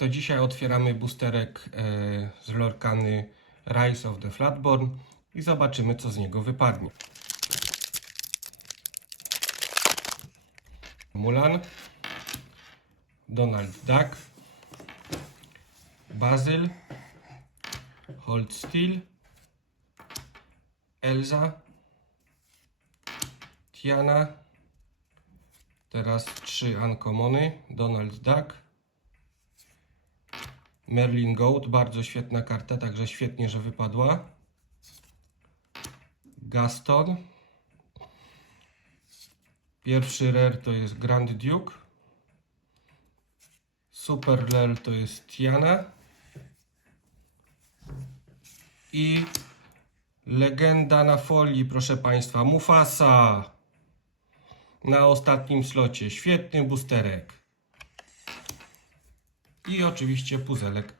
to dzisiaj otwieramy boosterek e, z Lorkany Rise of the Flatborn i zobaczymy co z niego wypadnie. Mulan, Donald Duck, Bazyl, Hold Still, Elza, Tiana, teraz trzy uncommony, Donald Duck, Merlin Goat, bardzo świetna karta, także świetnie, że wypadła. Gaston. Pierwszy rare to jest Grand Duke. Super rare to jest Tiana. I legenda na folii, proszę Państwa, Mufasa. Na ostatnim slocie. Świetny boosterek. I oczywiście puzelek